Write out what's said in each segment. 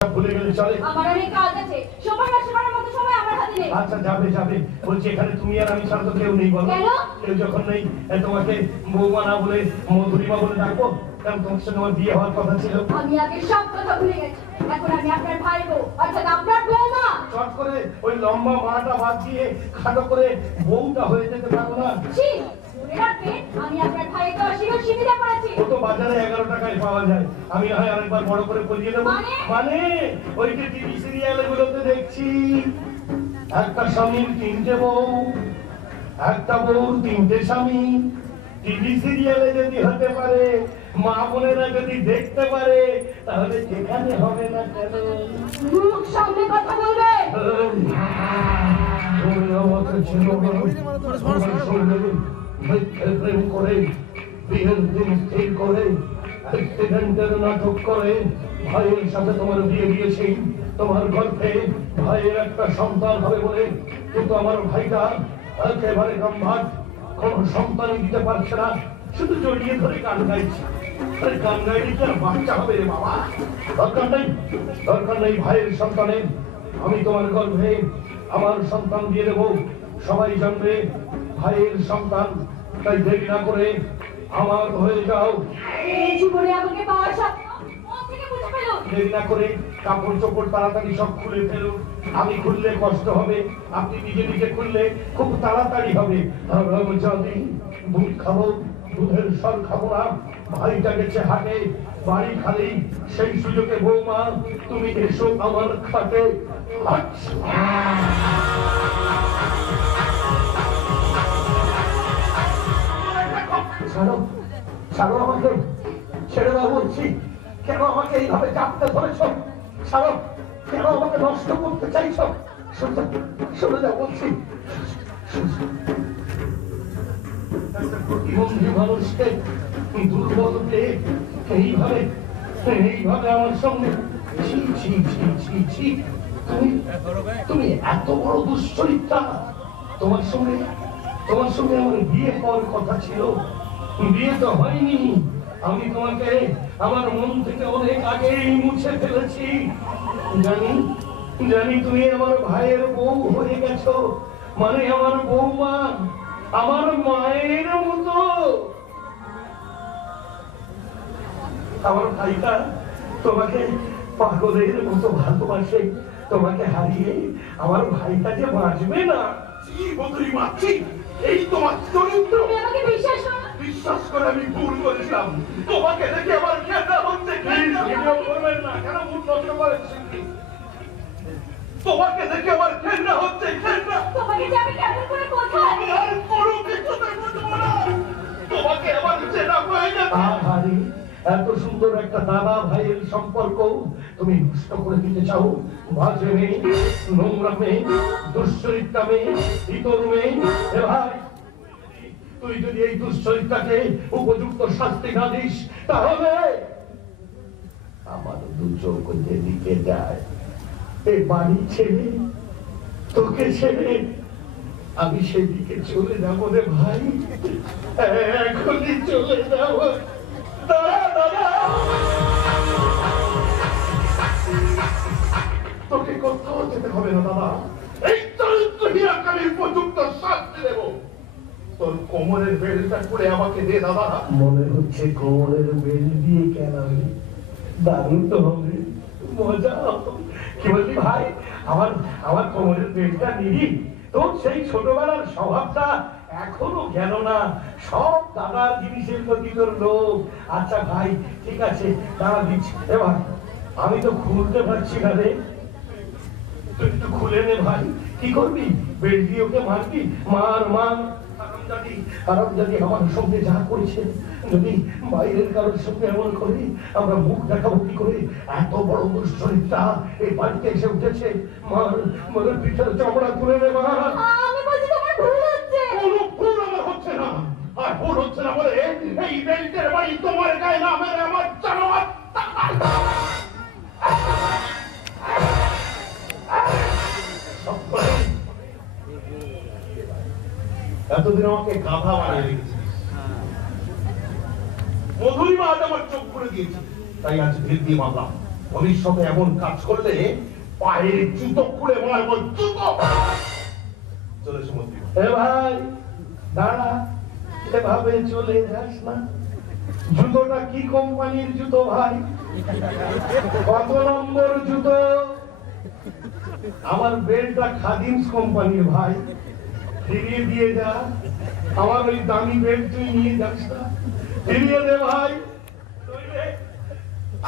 ভুলে গেলে চলে। আমার অনেক কাজ আছে। সময় নষ্ট করার মতো সময় আমার হাতে নেই। আচ্ছা যাবে যাবে। বলছি এখানে তুমি আর আমি ছাড়া তো কেউ নেই বলো। কেউ যখন নেই তোমাকে বৌমা না বলে মধুরিমা বলে ডাকবো? কারণ তোমার সঙ্গে আমার বিয়ে হওয়ার কথা ছিল। আমি আগে সব কথা ভুলে গেছি। এখন আমি আপনার ভাই বউ অর্থাৎ আপনার বৌমা। চট করে ওই লম্বা মাটা বাদ দিয়ে খাটো করে বউটা হয়ে যেতে পারব না। আমি আপনার ভাইকে সুবিধা তো বাজারে এগারো টাকায় পাওয়া যায়। আমি হয় আরেকবার বড় করে পরিয়ে দেবো। মানে? মানে? ওই যে টিভি সিরিয়ালে গুলোতে দেখছি একটা স্বামীর তিনটে বউ একটা বউ তিনটে স্বামী। টিভি সিরিয়ালে যদি হতে পারে মা বোনেরা যদি দেখতে পারে তাহলে যেখানে হবে না কেন? মুখ সামনে কথা। তোমার সঙ্গে মিথ্যে প্রেম করে বিয়ের স্থির করে নাটক করে। ভাইয়ের সাথে তোমার বিয়ে দিয়েছি, তোমার গর্ভে ভাইয়ের একটা সন্তান হবে বলে। কিন্তু আমার ভাইটা একেবারে গম্ভাট কোন সন্তানই দিতে পারছে না। শুধু জড়িয়ে ধরে গান গাইছে। গান গাইলে কি আর বাচ্চা হবে বাবা? দরকার নেই দরকার নেই ভাইয়ের সন্তানের। আমি তোমার গর্ভে আমার সন্তান দিয়ে দেবো। সবাই জানবে, ভাইয়ের সন্তান তাই দেরি না করে আমার হয়ে যাও। এই জীবনে আমাকে পাওয়ার দেরি না করে কাপড় চোপড় তাড়াতাড়ি সব খুলে ফেলুন আমি খুললে কষ্ট হবে আপনি নিজে নিজে খুললে খুব তাড়াতাড়ি হবে। আমি দুধ খাব দুধের সর খাব না। ভাইটা গেছে হাটে বাড়ি খালি। সেই সুযোগে বৌমা তুমি এসো আমার খাটে। আচ্ছা। ছাড়ো ছাড়ো আমাকে। ছেড়ে দাও বলছি, কেন আমাকে এইভাবে চাপতে ধরেছ? ছাড়ো, কেন আমাকে নষ্ট করতে চাইছ? শুনে যাও বলছি। প্রতিবন্ধী মানুষকে, দুর্বল এইভাবে এইভাবে আমার সঙ্গে ছি ছি ছি ছি ছি। তুমি তুমি এত বড় দুশ্চরিত্রা। তোমার সঙ্গে তোমার সঙ্গে আমার বিয়ে হওয়ার কথা ছিল। বিয়ে তো হয়নি। আমি তোমাকে আমার মন থেকে অনেক আগেই মুছে ফেলেছি। জানি জানি তুমি আমার ভাইয়ের বউ হয়ে গেছো। মানে আমার বৌমা আমার মায়ের মতো। আমার ভাইটা তোমাকে পাগলের মতো ভালোবাসে। তোমাকে হারিয়ে আমার ভাইটা যে বাঁচবে না। এই তোমার চরিত্র। আমাকে বিশ্বাস করো বিশ্বাস করে আমি ভুল করেছিলাম তোমাকে দেখে আমার ঘেন্না হচ্ছে ভিডিও করবেন না। কেন মুখ নষ্ট করেছেন তোমাকে দেখে আমার ঘেন্না হচ্ছে ঘেন্না তোমাকে যে আমি কেমন করে কোথায় আর কোনো কিছুতে বুঝব না। তোমাকে আমার চেনা হয়ে আহারে এত সুন্দর একটা দাদা ভাইয়ের সম্পর্ক তুমি নষ্ট করে দিতে চাও। বাজে মেয়ে নোংরা মেয়ে দুশ্চরিত্রা মেয়ে ইতর মেয়ে। ভাই তুই যদি এই দুশ্চরিত্রাকে উপযুক্ত শাস্তি না দিস, তাহলে আমার দু চোখ যেদিকে যায়। এই বাড়ি ছেড়ে, তোকে ছেড়ে আমি সেদিকে চলে যাব রে ভাই। এখনই চলে যাব। তোকে কোথাও যেতে হবে না, দাদা। এই চরিত্রহীনাকে আমি উপযুক্ত শাস্তি দেবো। তোর কোমরের বেলটা করে আমাকে দে, দাদা। মনে হচ্ছে কোমরের বেল দিয়ে কেন দারুণ তো হবে। মজা। কি বললি ভাই? আমার আমার কোমরের বেলটা নিবি? তোর সেই ছোটবেলার স্বভাবটা এখনও গেল না? সব দাদার জিনিসের প্রতি তোর লোক আচ্ছা ভাই, ঠিক আছে, দাঁড়া দিচ্ছি। এবার আমি তো খুলতে পারছি না রে। তুই একটু খুলে নে ভাই। কি করবি? বেল দিয়ে ওকে মারবি? মার মার। হারামজাদি হারামজাদি আমার সঙ্গে যা করেছে যদি বাইরের কারোর সঙ্গে এমন করি আমরা মুখ দেখাবো কি করে? এত বড় দুশ্চরিত্রা এই বাড়িতে এসে উঠেছে। মার মার পিঠের চামড়া তুলে নে আমি বলছি তোমার ভুল হচ্ছে। কোনো ভুল আমার হচ্ছে না। আর ভুল হচ্ছে না বলে এই বেল্টের বাড়ি তোমার গায়ে না মেরে আমার জানোয়ার এতদিন আমাকে গাধা বানিয়ে রেখেছিস আজ আমার চোখ করে দিয়েছে। তাই আজ ভবিষ্যতে এমন কাজ করলে পায়ের জুতো খুলে মারবো জুতো। চলে এ ভাই, দাঁড়া। এভাবে চলে যাস না। জুতোটা কি কোম্পানির জুতো ভাই? কত নম্বর জুতো? আমার বেল্টটা খাদিমস কোম্পানির ভাই। ফিরিয়ে দিয়ে যা। আমার ওই দামি বেল্ট তুই নিয়ে যাস না। ফিরিয়ে দে ভাই।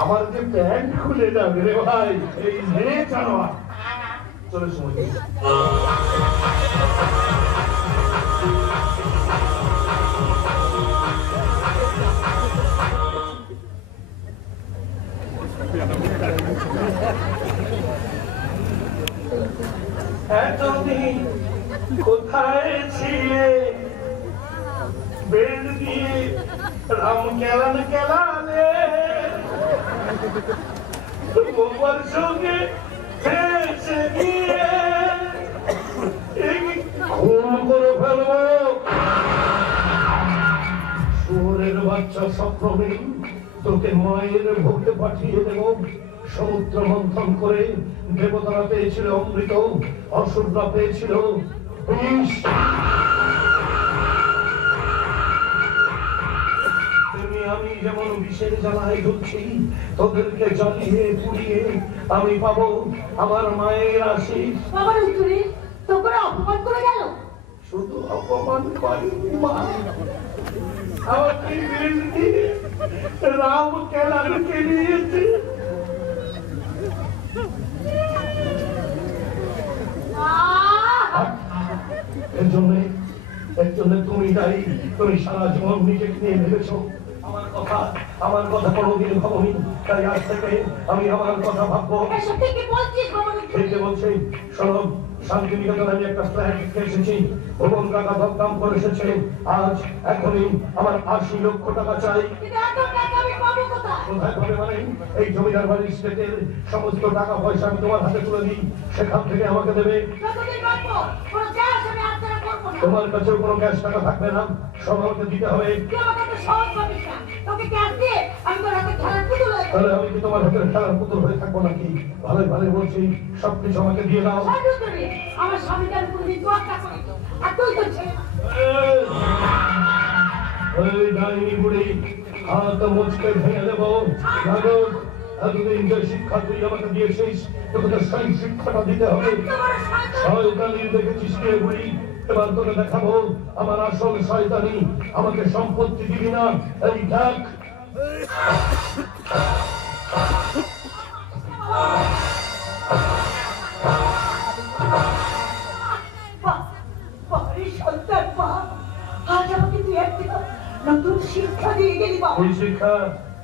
আমার যে প্যান্ট খুলে যাবে রে ভাই, এই নে চানোয়া চলে মন্ত্রী এতদিন কোথায় শুয়োরের বাচ্চা সক্রমে তোকে মায়ের ভোগে পাঠিয়ে দেব। সমুদ্র মন্থন করে দেবতারা পেয়েছিল অমৃত, অসুররা পেয়েছিল তুমি আমি যেমন বিষের জ্বালায় ঢুকছি তোদেরকে জ্বালিয়ে পুড়িয়ে আমি পাবো আমার মায়ের আশিস বাবার উত্তরে তো অপমান করে গেল। শুধু অপমান করেনি মা। আমাকে রাম কেলানকে নিয়েছে! জন্য জন্য তুমি দায়ী তুমি সারা জীবন নিজেকে নিয়ে ভেবেছ। আমার কথা আমার কথা কোনোদিন ভাবনি তাই আজ থেকে আমি আমার কথা ভাববো। থেকে বলছে। শোনো শান্তিনিকেতন আমি একটা ফ্ল্যাট দেখতে এসেছি। ভবন কাকা দরদাম করে এসেছে। আজ এখনই আমার আশি লক্ষ টাকা চাই। কোথায়? পাবে মানে? এই জমিদার বাড়ির স্টেটের সমস্ত টাকা পয়সা আমি তোমার হাতে তুলে দিই। সেখান থেকে আমাকে দেবে। তোমার কাছেও কোনো ক্যাশ টাকা থাকবে না সব আমাকে দিতে হবে। তাহলে আমি কি তোমার হাতের খেলার পুতুল হয়ে থাকব নাকি? ভালোই ভালোই বলছি। সব কিছু আমাকে দিয়ে দাও। আমার স্বামীকে আমি কোনোদিন আর তুই তো ছেলে। ডাইনি বুড়ি হাত মুচকে ভেঙে দেবো। লাগো এতদিন যে শিক্ষা তুই আমাকে দিয়েছিস তোকে তো সেই শিক্ষাটা দিতে হবে। শয়তানি দেখেছিস কে বুড়ি? এবার তোকে দেখাবো আমার আসল শয়তানি আমাকে সম্পত্তি দিবি না এই দেখ নতুন শিক্ষা দিয়ে গেলি বাবা। শিক্ষা?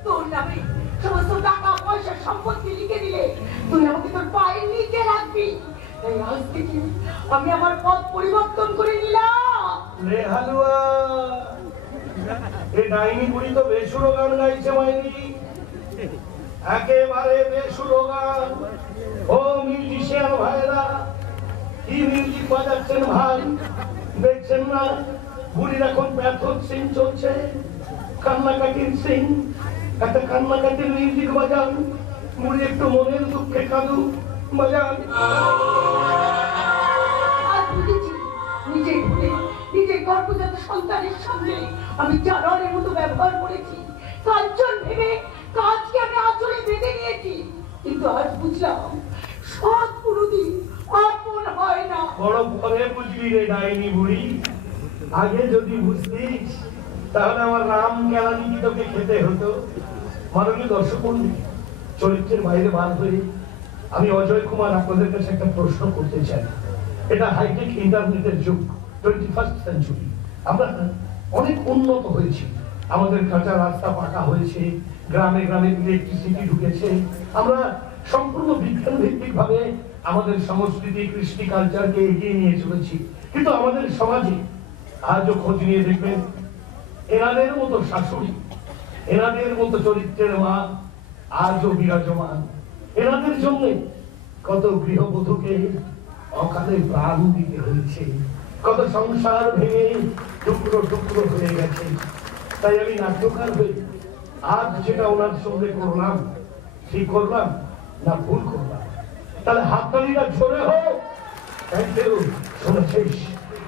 তোর নামে সমস্ত টাকা পয়সা সম্পত্তি লিখে দিলে। তুই আমাকে তোর পায়ের নিচে রাখবি। আমি আমার পথ পরিবর্তন করে নিলাম। রে হালুয়া এই ডাইনি বুড়ি তো বেসুরো গান গাইছে মাইনি একেবারে বেসুরো গান ও মিউজিশিয়ান ভাইরা, কি মিউজিক বাজাচ্ছেন ভাই? দেখছেন না? বুড়ির এখন প্যাথক সিং চলছে। কান্নাকাটির সিং, একটা কান্নাকাটির মিউজিক বাজান। বুড়ি একটু মনের দুঃখে কাঁদু। বাজান আজ বুঝেছি নিজের ভুলে নিজের গর্ভজাত সন্তানের সামনে আমি জানোয়ারের মতো ব্যবহার করেছি। কাঞ্চন ভেবে কাজকে আমি বেঁধে নিয়েছি। কিন্তু আজ বুঝলাম সৎ পুরোদিন আপন হয় না। বড় রে ডাইনি বুড়ি। আগে যদি বুঝতিস তাহলে আমার রাম কেলানি কি তোকে খেতে হতো? মাননীয় দর্শক বন্ধু চরিত্রের বাইরে বার হয়ে আমি অজয় কুমার আপনাদের কাছে একটা প্রশ্ন করতে চাই। এটা হাইটেক ইন্টারনেটের যুগ টোয়েন্টি ফার্স্ট সেঞ্চুরি আমরা অনেক উন্নত হয়েছি। আমাদের কাঁচা রাস্তা পাকা হয়েছে, গ্রামে গ্রামে ইলেকট্রিসিটি ঢুকেছে। আমরা সম্পূর্ণ বিজ্ঞান ভিত্তিক ভাবে আমাদের সংস্কৃতি, কৃষ্টি কালচারকে এগিয়ে নিয়ে চলেছি। কিন্তু আমাদের সমাজে আজও খোঁজ নিয়ে দেখবেন, এনাদের মতো শাশুড়ি, এনাদের মতো চরিত্রের মা আজও বিরাজমান। এনাদের জন্য কত গৃহবধূকে অকালে প্রাণ দিতে হয়েছে, কত সংসার ভেঙে টুকরো টুকরো হয়ে গেছে। তাই আমি নাট্যকার হই আজ যেটা ওনার সঙ্গে করলাম ঠিক করলাম না ভুল করলাম? তাহলে হাত হাততালিটা ঝরে হোক। শুনেছিস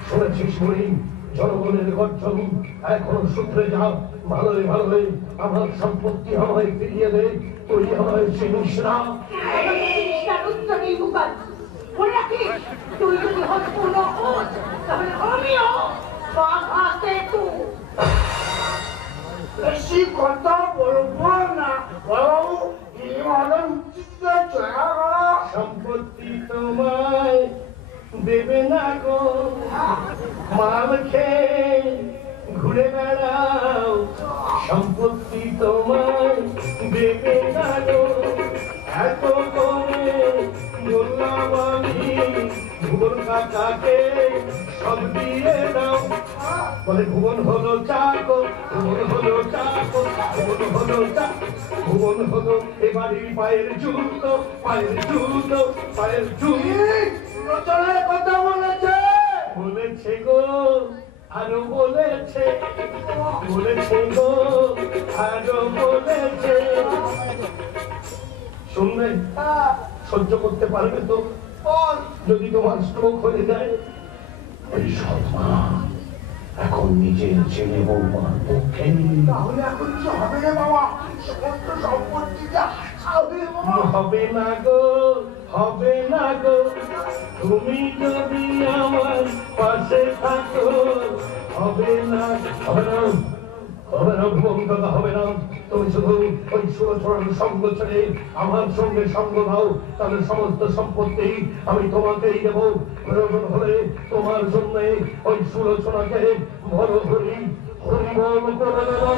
শুনেছিস মরিন জনগণের গর্জন এখন সূত্রে যাও। ভালোই ভালোই আমার সম্পত্তি আমায় ফিরিয়ে দে তুই আমায় চিনিস না। তুই যদি হোস তাহলে আমিও বাঘাতে বেশি কথা বলব সম্পত্তি তোমায় দেবে না গো। মাল খেয়ে বলে ভুবন হলো চাকো ভুবন হলো চাকো ভুবন হলো চা ভুবন হলো এবারই পায়ের জুতো পায়ের জুতো পায়ের জুতো। রচনার কথা বলেছে। বলেছে গো আরও বলেছে বলেছে গো আরও বলেছে। শুনবে? সহ্য করতে পারবে তো? যদি তোমার স্ট্রোক হয়ে যায় ওই সৎমা এখন নিজের ছেলে বৌমার পক্ষে। তাহলে এখন কি হবে রে বাবা? সমস্ত সম্পত্তি যা হবে হবে না গো হবে না গো। তুমি যদি আমার পাশে থাকো হবে না। হবে না ভূমিকা হবে না। তুমি শুধু ওই সুরচরণ সঙ্গ ছেড়ে আমার সঙ্গে সঙ্গ দাও। তাহলে সমস্ত সম্পত্তি আমি তোমাকেই দেবো। প্রয়োজন হলে তোমার জন্য ওই সুরচনাকে বড় হরি হরিবল করে দেবো।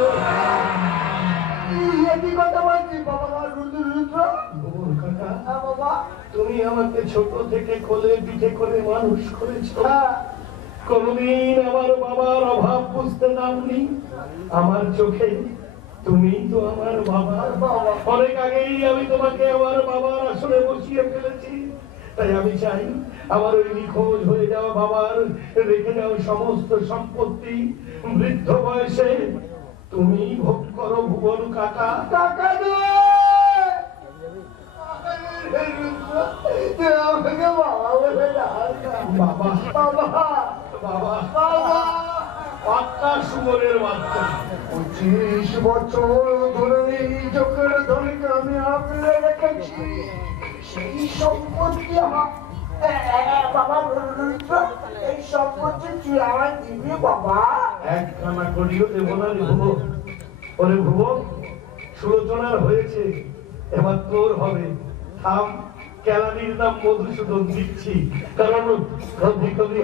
কাকা হ্যাঁ তুমি আমাকে ছোট থেকে কোলে পিঠে করে মানুষ করেছ। হ্যাঁ। কোনদিন আমার বাবার অভাব বুঝতে দাওনি। আমার চোখে তুমি তো আমার বাবা। অনেক আগেই আমি তোমাকে আমার বাবার আসলে বসিয়ে ফেলেছি। তাই আমি চাই আমার ওই নিখোঁজ হয়ে যাওয়া বাবার রেখে যাওয়া সমস্ত সম্পত্তি। বৃদ্ধ বয়সে তুমি ভোগ করো ভুবন কাকা। আমাকে বাবা। বাবা। পঁচিশ বছর ধরে এই চোখের ধনীকে আমি রেখেছি সেই সম্পত্তি হয়েছে, এবার তোর হবে। থাম, কেলানির নাম মধুসূদন দিচ্ছি, কারণ কবি কবি